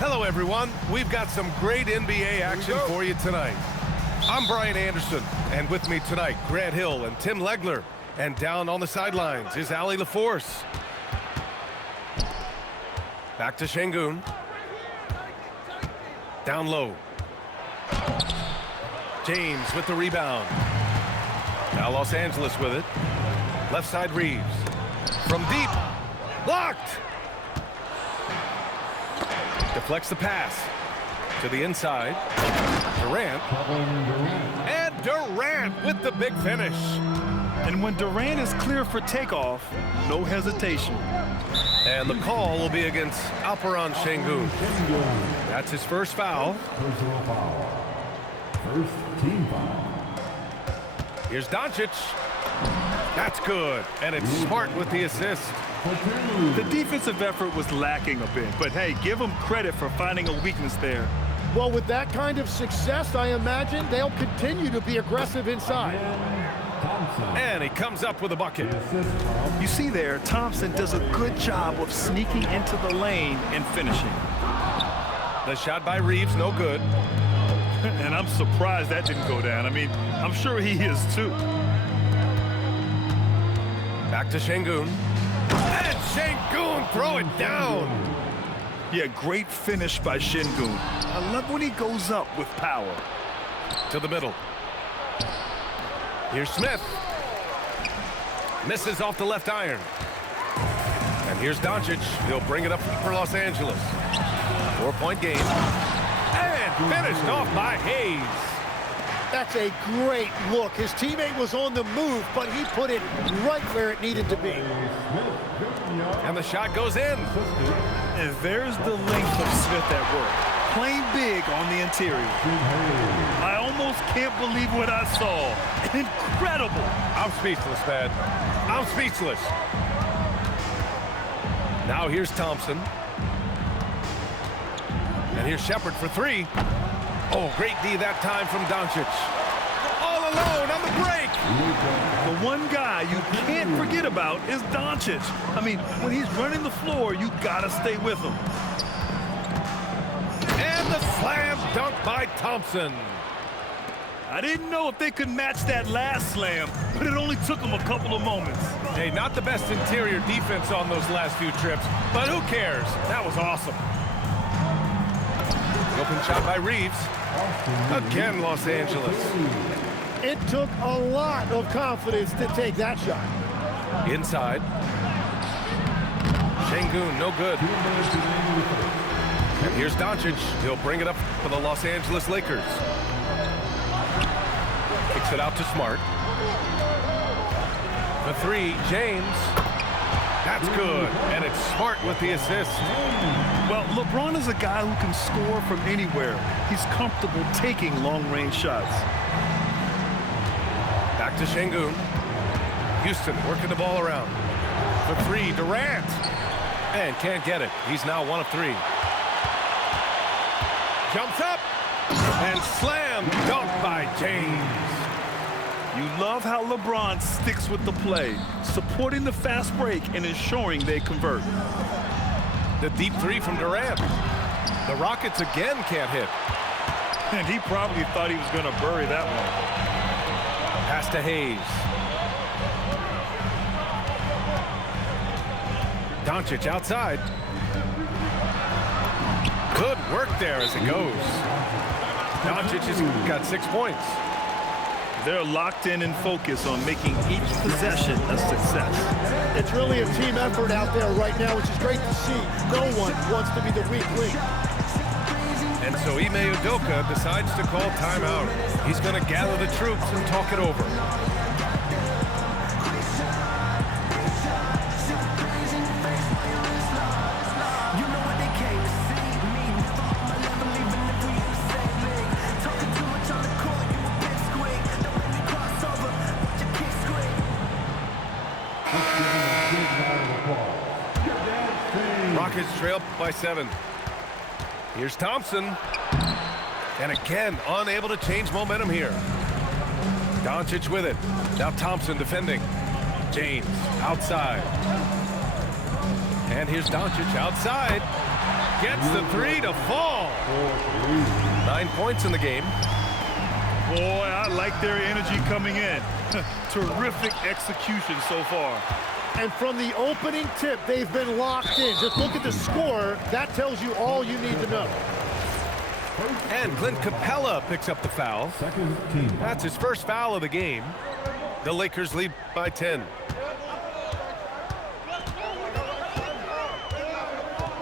Hello, everyone. We've got some great NBA action for you tonight. I'm Brian Anderson, and with me tonight, Grant Hill and Tim Legler. And down on the sidelines is Allie LaForce. Back to Şengün. Down low. James with the rebound. Now Los Angeles with it. Left side Reeves. From deep. Blocked. Deflects the pass to the inside. Durant. And Durant with the big finish. And when Durant is clear for takeoff, no hesitation. And the call will be against Alperen Şengün. That's his first foul. Personal foul. First team foul. Here's Doncic. That's good. And it's Smart with the assist. The defensive effort was lacking a bit, but hey, give them credit for finding a weakness there. Well, with that kind of success, I imagine they'll continue to be aggressive inside. And he comes up with a bucket. You see there, Thompson does a good job of sneaking into the lane and finishing. The shot by Reeves, no good. And I'm surprised that didn't go down. I mean, I'm sure he is too. Back to Şengün. And Şengün throw it down. Yeah, great finish by Şengün. I love when he goes up with power. To the middle. Here's Smith. Misses off the left iron. And here's Doncic. He'll bring it up for Los Angeles. 4-point game. And finished off by Hayes. That's a great look. His teammate was on the move, but he put it right where it needed to be. And the shot goes in. And there's the length of Smith at work. Playing big on the interior. I almost can't believe what I saw. Incredible. I'm speechless, man. I'm speechless. Now here's Thompson. And here's Shepard for three. Oh, great D that time from Doncic. All alone on the break. The one guy you can't forget about is Doncic. I mean, when he's running the floor, you gotta stay with him. And the slam dunk by Thompson. I didn't know if they could match that last slam, but it only took them a couple of moments. Hey, not the best interior defense on those last few trips, but who cares? That was awesome. Open shot by Reeves. Again, Los Angeles. It took a lot of confidence to take that shot. Inside. Şengün, no good. And here's Doncic. He'll bring it up for the Los Angeles Lakers. Kicks it out to Smart. The three, James. That's good. And it's Smart with the assist. Well, LeBron is a guy who can score from anywhere. He's comfortable taking long-range shots. Back to Şengün. Houston working the ball around. For three, Durant. And can't get it. He's now 1 of 3. Jumps up. And slam dunk by James. You love how LeBron sticks with the play, supporting the fast break and ensuring they convert. The deep three from Durant. The Rockets again can't hit. And he probably thought he was going to bury that one. Pass to Hayes. Doncic outside. Good work there as it goes. Doncic has got 6 points. They're locked in and focused on making each possession a success. It's really a team effort out there right now, which is great to see. No one wants to be the weak link. And so Ime Udoka decides to call timeout. He's going to gather the troops and talk it over. Rockets trail by 7. Here's Thompson. And again, unable to change momentum here. Doncic with it. Now Thompson defending. James outside. And here's Doncic outside. gets the three to fall. 9 points in the game. Boy, I like their energy coming in. Terrific execution so far. And from the opening tip, they've been locked in. Just look at the score. That tells you all you need to know. And Clint Capella picks up the foul. Second team. That's his first foul of the game. The Lakers lead by 10.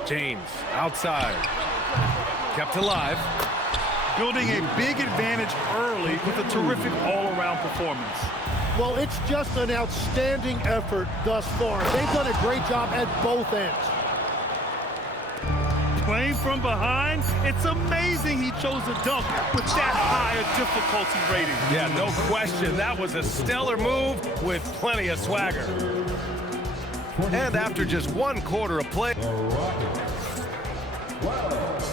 James outside. Kept alive. Building a big advantage early with a terrific all-around performance. Well, it's just an outstanding effort thus far. They've done a great job at both ends. Playing from behind, it's amazing he chose to dunk with that higher difficulty rating. Yeah, no question. That was a stellar move with plenty of swagger. And after just 1 quarter of play. The Rockets. 12.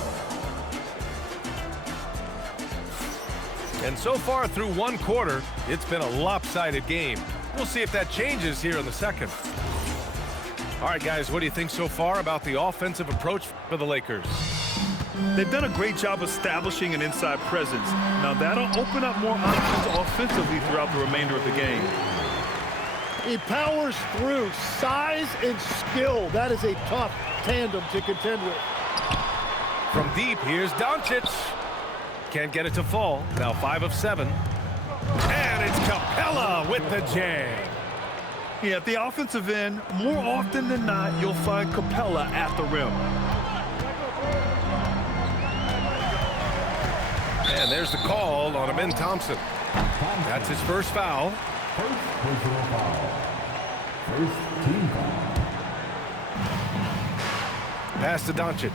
And so far through 1 quarter, it's been a lopsided game. We'll see if that changes here in the second. All right, guys, what do you think so far about the offensive approach for the Lakers? They've done a great job establishing an inside presence. Now that'll open up more options offensively throughout the remainder of the game. He powers through. Size and skill. That is a tough tandem to contend with. From deep, here's Doncic. Can't get it to fall. Now 5 of 7. And it's Capella with the jam. Yeah, at the offensive end, more often than not, you'll find Capella at the rim. And there's the call on Amin Thompson. That's his first foul. First personal foul. First team foul. Pass to Doncic.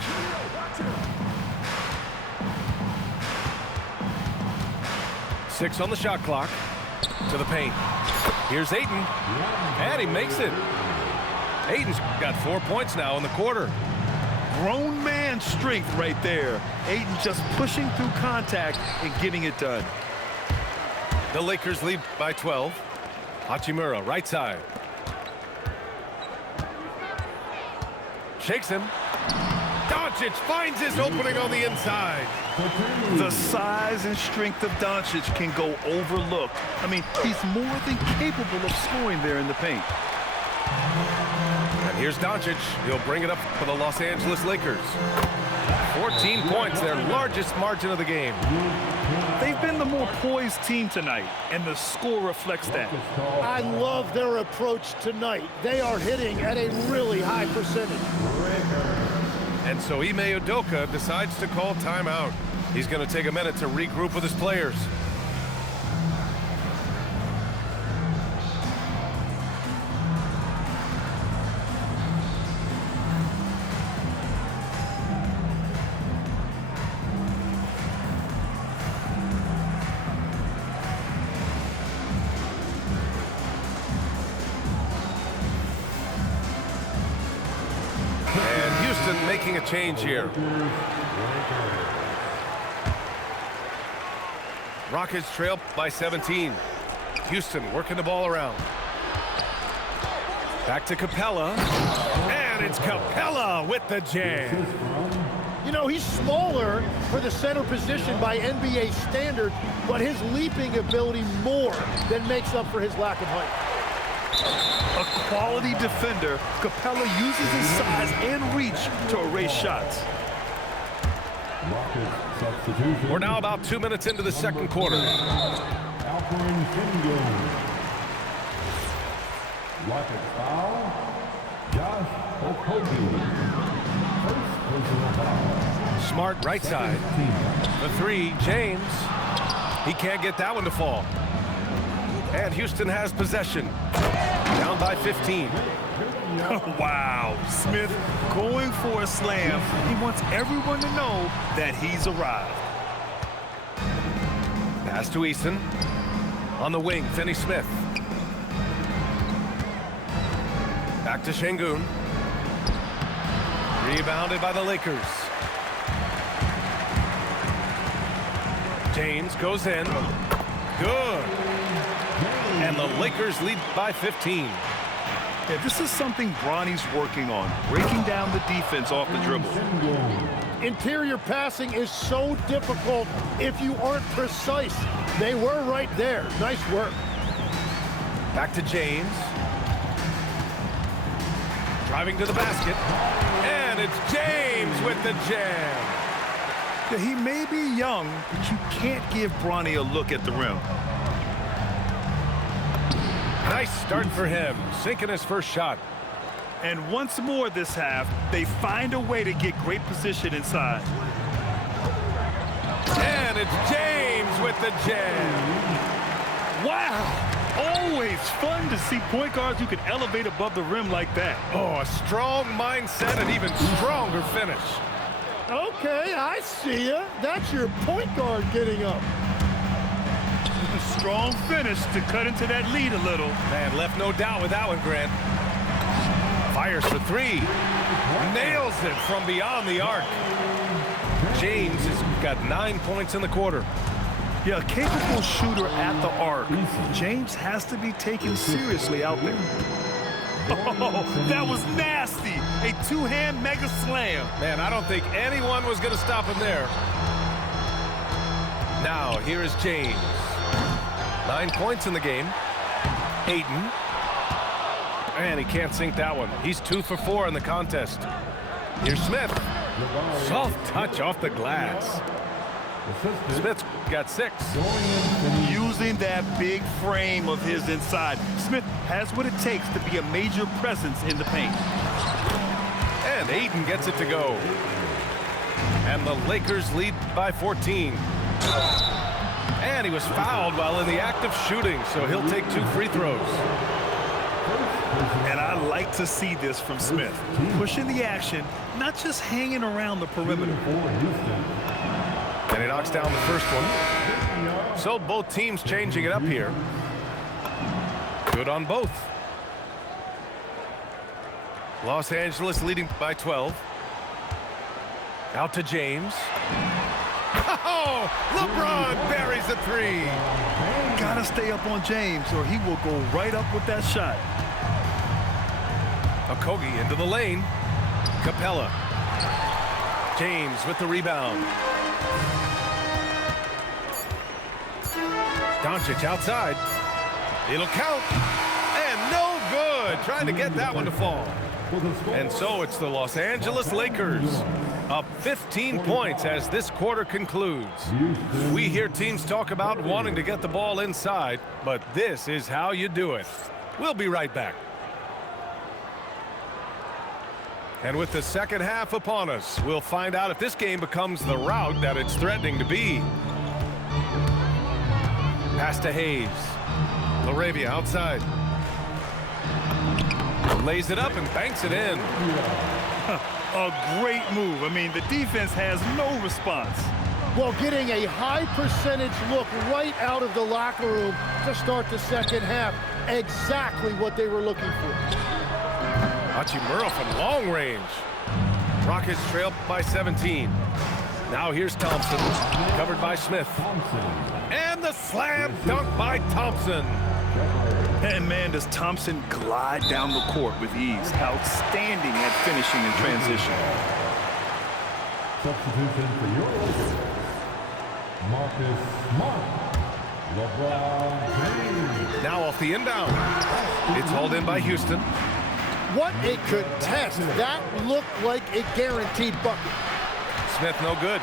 Six on the shot clock. To the paint. Here's Ayton. And he makes it. Ayton's got 4 points now in the quarter. Grown man strength right there. Ayton just pushing through contact and getting it done. The Lakers lead by 12. Hachimura, right side. Shakes him. Doncic finds his opening on the inside. The size and strength of Doncic can go overlooked. I mean, he's more than capable of scoring there in the paint. And here's Doncic. He'll bring it up for the Los Angeles Lakers. 14 points, their largest margin of the game. They've been the more poised team tonight, and the score reflects that. I love their approach tonight. They are hitting at a really high percentage. And so Ime Udoka decides to call timeout. He's going to take a minute to regroup with his players. And Houston making a change here. Rockets trail by 17. Houston working the ball around. Back to Capella. And it's Capella with the jam. You know, he's smaller for the center position by NBA standards, but his leaping ability more than makes up for his lack of height. A quality defender, Capella uses his size and reach to erase shots. We're now about 2 minutes into the second quarter. Alperen Sengun. Rockets foul. Josh Okogie. First personal foul. Smart right side. The three, James. He can't get that one to fall. And Houston has possession. Down by 15. Wow, Smith going for a slam. He wants everyone to know that he's arrived. Pass to Eason. On the wing, Finney-Smith. Back to Sengun. Rebounded by the Lakers. James goes in. Good. And the Lakers lead by 15. Yeah, this is something Bronny's working on, breaking down the defense off the dribble. Interior passing is so difficult if you aren't precise. They were right there. Nice work. Back to James. Driving to the basket. And it's James with the jam. Yeah, he may be young, but you can't give Bronny a look at the rim. Nice start for him, sinking his first shot. And once more this half, they find a way to get great position inside. And it's James with the jam. Wow! Always fun to see point guards who can elevate above the rim like that. Oh, a strong mindset and even stronger finish. Okay, I see ya. That's your point guard getting up. Strong finish to cut into that lead a little. Man, left no doubt with that one, Grant. Fires for three. Nails it from beyond the arc. James has got 9 points in the quarter. Yeah, a capable shooter at the arc. James has to be taken seriously out there. Oh, that was nasty. A two-hand mega slam. Man, I don't think anyone was going to stop him there. Now, here is James. 9 points in the game. Ayton. And he can't sink that one. He's 2 for 4 in the contest. Here's Smith. Soft touch off the glass. Smith's got 6. Using that big frame of his inside, Smith has what it takes to be a major presence in the paint. And Ayton gets it to go. And the Lakers lead by 14. And he was fouled while in the act of shooting, so he'll take 2 free throws. And I like to see this from Smith. Pushing the action, not just hanging around the perimeter. And he knocks down the first one. So both teams changing it up here. Good on both. Los Angeles leading by 12. Out to James. Oh, LeBron buries the 3. Gotta stay up on James or he will go right up with that shot. Okogie into the lane. Capella. James with the rebound. Doncic outside. It'll count. And no good. Trying to get that one to fall. And so it's the Los Angeles Lakers up 15 points as this quarter concludes. We hear teams talk about wanting to get the ball inside, but this is how you do it. We'll be right back. And with the second half upon us, we'll find out if this game becomes the rout that it's threatening to be. Pass to Hayes. Laravia outside. Lays it up and banks it in. A great move. I mean, the defense has no response. Well, getting a high percentage look right out of the locker room to start the second half. Exactly what they were looking for. Hachimura from long range. Rockets trail by 17. Now here's Thompson, covered by Smith. And the slam dunk by Thompson. And man, does Thompson glide down the court with ease. Outstanding at finishing in transition. Substitution for your Lakers. Marcus Smart. LeBron James. Now off the inbound. It's hauled in by Houston. What a contest. That looked like a guaranteed bucket. Smith no good.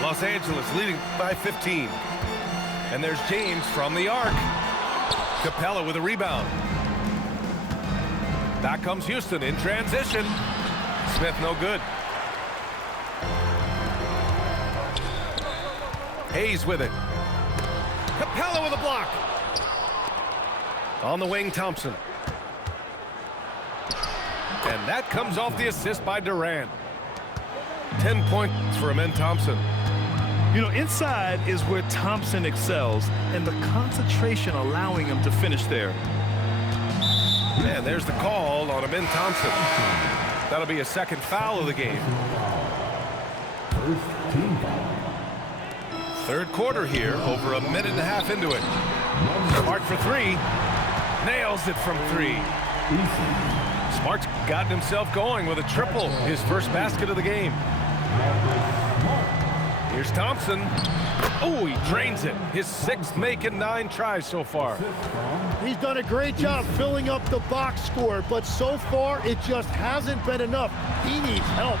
Los Angeles leading by 15. And there's James from the arc. Capella with a rebound. Back comes Houston in transition. Smith no good. Hayes with it. Capella with a block. On the wing, Thompson. And that comes off the assist by Durant. 10 points for Amen Thompson. You know, inside is where Thompson excels, and the concentration allowing him to finish there. And there's the call on Amen Thompson. That'll be a second foul of the game. First team foul. Third quarter here, over a minute and a half into it. Smart for 3. Nails it from 3. Eason. Smart's gotten himself going with a triple, his first basket of the game. Here's Thompson. Oh, he drains it. His 6th make in 9 tries so far. He's done a great job filling up the box score, but so far it just hasn't been enough. He needs help.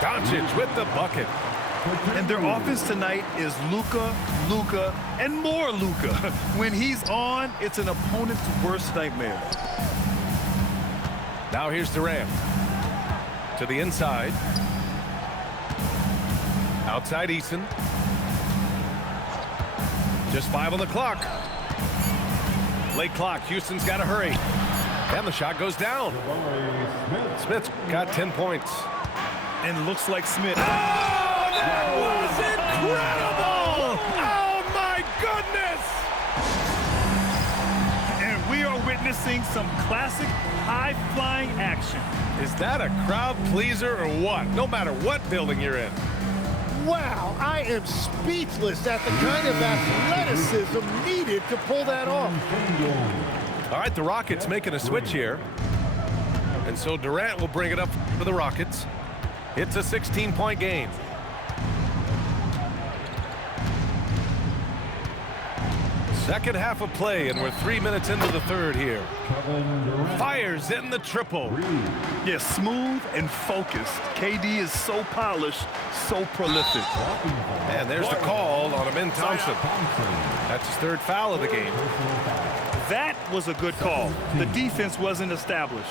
Doncic with the bucket. And their offense tonight is Luka, Luka, and more Luka. When he's on, it's an opponent's worst nightmare. Now here's Durant. To the inside. Outside Eason. Just 5 on the clock. Late clock. Houston's got to hurry. And the shot goes down. Smith's got 10 points. And looks like Smith. Oh, that was incredible! Oh, my goodness! And we are witnessing some classic high-flying action. Is that a crowd pleaser or what? No matter what building you're in. Wow, I am speechless at the kind of athleticism needed to pull that off. All right, the Rockets making a switch here. And so Durant will bring it up for the Rockets. It's a 16-point game. Second half of play, and we're 3 minutes into the third here. Fires in the triple. Yeah, smooth and focused. KD is so polished, so prolific. And there's the call on Amin Thompson. That's his 3rd foul of the game. That was a good call. The defense wasn't established.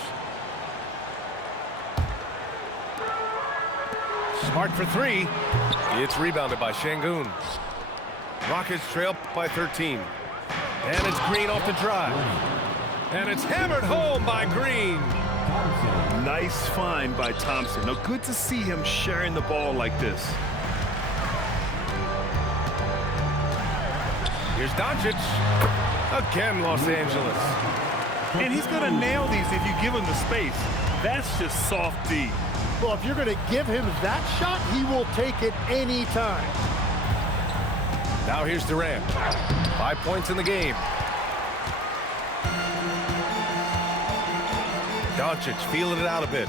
Smart for 3. It's rebounded by Şengün. Rockets trail by 13. And it's Green off the drive. And it's hammered home by Green. Nice find by Thompson. Now, good to see him sharing the ball like this. Here's Doncic. Again, Los Angeles. And he's going to nail these if you give him the space. That's just soft D. Well, if you're going to give him that shot, he will take it any time. Now here's Durant. 5 points in the game. Doncic feeling it out a bit.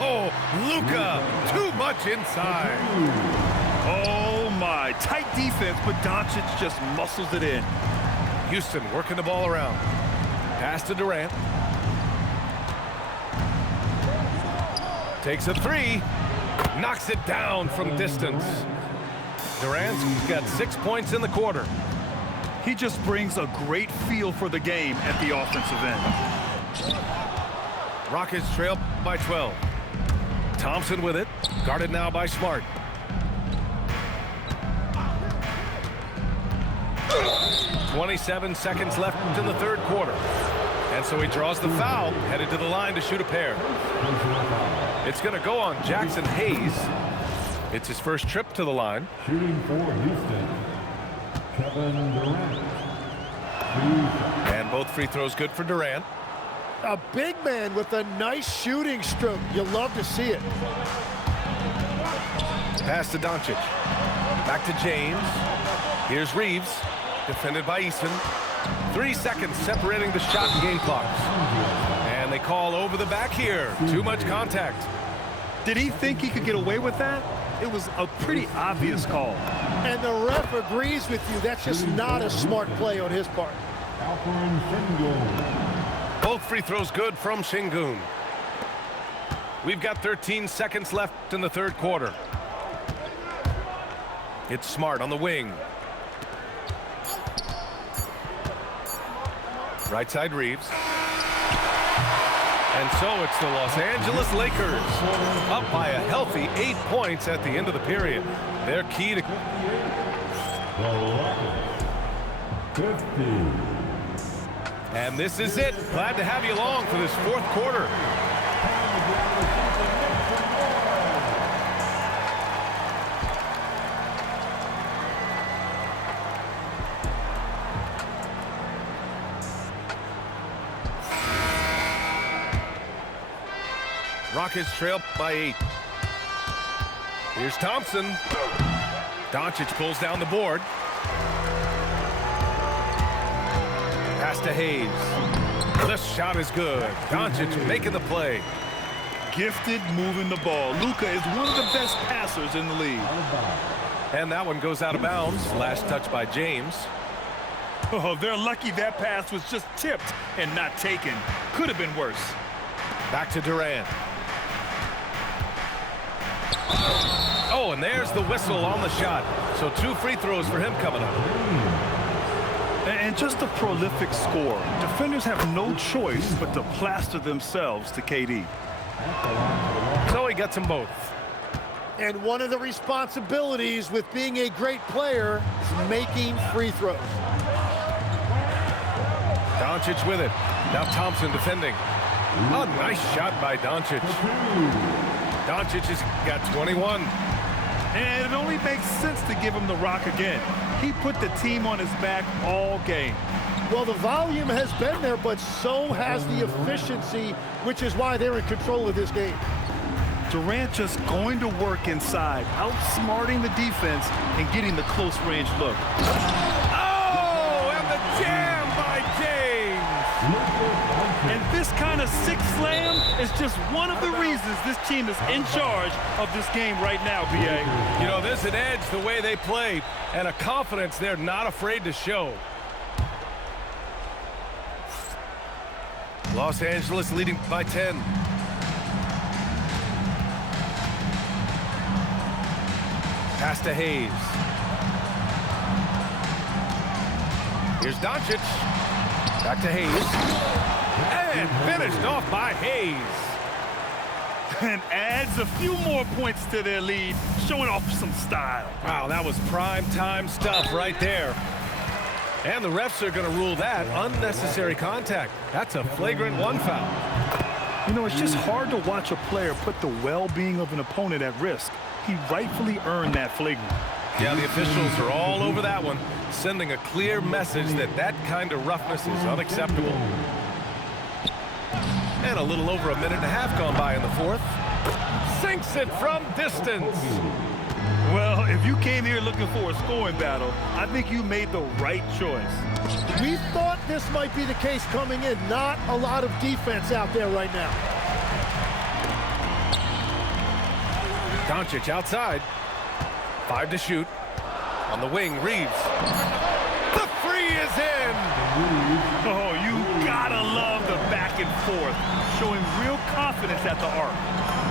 Oh, Luka, too much inside. Oh, my. Tight defense, but Doncic just muscles it in. Houston working the ball around. Pass to Durant. Takes a 3. Knocks it down from distance. Durant's got 6 points in the quarter. He just brings a great feel for the game at the offensive end. Rockets trail by 12. Thompson with it. Guarded now by Smart. "27 seconds left in the 3rd quarter. And so he draws the foul, headed to the line to shoot a pair. It's going to go on Jackson Hayes. It's his first trip to the line. Shooting for Houston, Kevin Durant. And both free throws good for Durant. A big man with a nice shooting stroke. You love to see it. Pass to Doncic. Back to James. Here's Reeves. Defended by Eason. 3 seconds separating the shot and game clocks. And they call over the back here. Too much contact. Did he think he could get away with that? It was a pretty obvious call. And the ref agrees with you. That's just not a smart play on his part. Both free throws good from Şengün. We've got 13 seconds left in the 3rd quarter. It's Smart on the wing. Right side Reeves. And so it's the Los Angeles Lakers up by a healthy 8 points at the end of the period. They're key to... 50. And this is it. Glad to have you along for this 4th quarter. Rockets trail by 8. Here's Thompson. Doncic pulls down the board. Pass to Hayes. This shot is good. Doncic making the play. Gifted moving the ball. Luka is one of the best passers in the league. And that one goes out of bounds. Last touch by James. Oh, they're lucky that pass was just tipped and not taken. Could have been worse. Back to Durant. Oh, and there's the whistle on the shot. So 2 free throws for him coming up. And just a prolific scorer. Defenders have no choice but to plaster themselves to KD. So he gets them both. And one of the responsibilities with being a great player is making free throws. Doncic with it. Now Thompson defending. A nice shot by Doncic. Doncic has got 21. And it only makes sense to give him the rock again. He put the team on his back all game. Well, the volume has been there, but so has the efficiency, which is why they're in control of this game. Durant just going to work inside, outsmarting the defense and getting the close-range look. Oh, and the jam by James. And this kind of sick slam is just one of the reasons this team is in charge of this game right now, B.A. You know, there's an edge the way they play and a confidence they're not afraid to show. Los Angeles leading by 10. Pass to Hayes. Here's Doncic. Back to Hayes. And finished off by Hayes. And adds a few more points to their lead, showing off some style. Wow, that was prime time stuff right there. And the refs are going to rule that unnecessary contact. That's a flagrant 1 foul. You know, it's just hard to watch a player put the well-being of an opponent at risk. He rightfully earned that flagrant. Yeah, the officials are all over that one, sending a clear message that that kind of roughness is unacceptable. And a little over a minute and a half gone by in the fourth. Sinks it from distance. Well, if you came here looking for a scoring battle, I think you made the right choice. We thought this might be the case coming in. Not a lot of defense out there right now. Doncic outside. 5 to shoot. On the wing, Reeves. The 3 is in. Oh, you gotta love the back and forth, showing real confidence at the arc.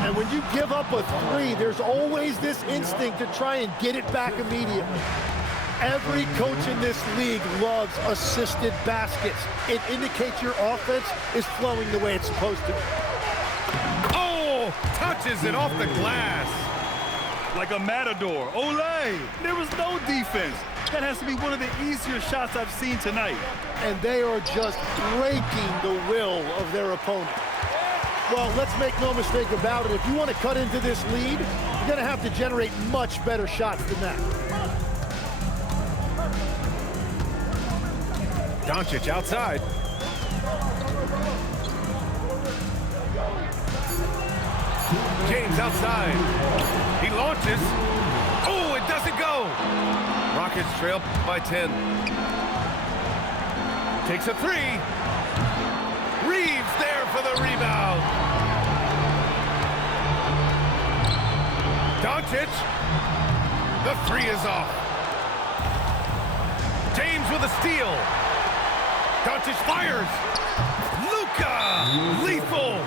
And when you give up a 3, there's always this instinct to try and get it back immediately. Every coach in this league loves assisted baskets. It indicates your offense is flowing the way it's supposed to. Oh, touches it off the glass. Like a matador. Olay! There was no defense. That has to be one of the easier shots I've seen tonight. And they are just breaking the will of their opponent. Well, let's make no mistake about it. If you want to cut into this lead, you're going to have to generate much better shots than that. Doncic outside. James outside. He launches. Oh, it doesn't go. Rockets trail by 10. Takes a 3. Reeves there for the rebound. Doncic. The 3 is off. James with a steal. Doncic fires. Luka, lethal.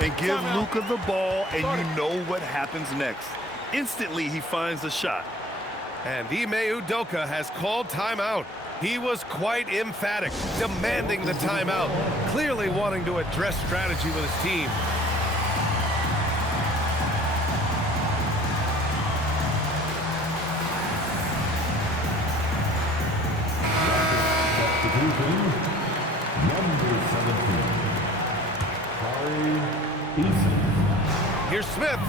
And give Luka the ball, and you know what happens next. Instantly, he finds the shot. And Ime Udoka has called timeout. He was quite emphatic, demanding the timeout, clearly wanting to address strategy with his team. Number 17. Here's Smith.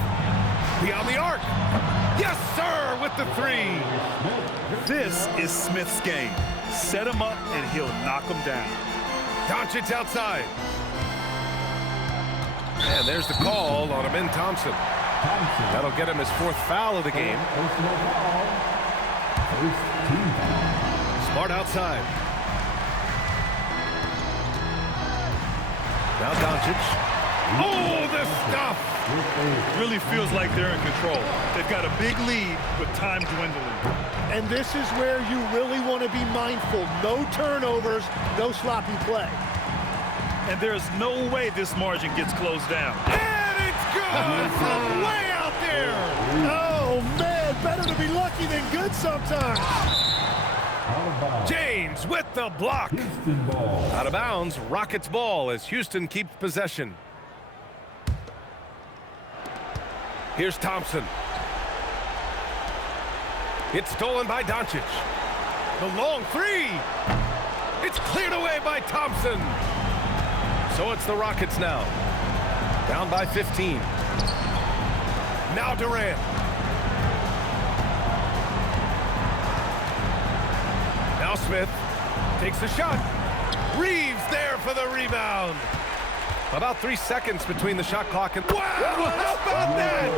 Beyond the arc. Yes, sir, with the 3. This is Smith's game. Set him up, and he'll knock him down. Doncic outside. And there's the call on Amin Thompson. That'll get him his 4th foul of the game. Personal foul. First team foul. Smart outside. Now Doncic. Oh, the stuff! Really feels like they're in control. They've got a big lead, but time dwindling. And this is where you really want to be mindful. No turnovers, no sloppy play. And there's no way this margin gets closed down. And it's good from way out there! Oh, man, better to be lucky than good sometimes. James with the block. Houston ball. Out of bounds, Rockets ball as Houston keeps possession. Here's Thompson. It's stolen by Doncic. The long three. It's cleared away by Thompson. So it's the Rockets now. Down by 15. Now Durant. Now Smith takes the shot. Reeves there for the rebound. About 3 seconds between the shot clock and... Wow! How about that?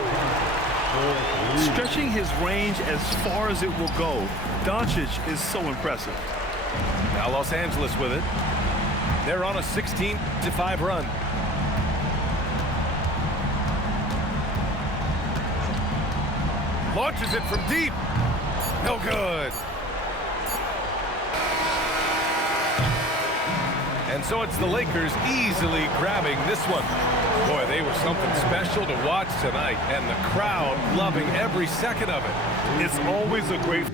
Stretching his range as far as it will go, Doncic is so impressive. Now Los Angeles with it. They're on a 16-5 run. Launches it from deep. No good. And so it's the Lakers easily grabbing this one. Boy, they were something special to watch tonight, and the crowd loving every second of it. It's always a great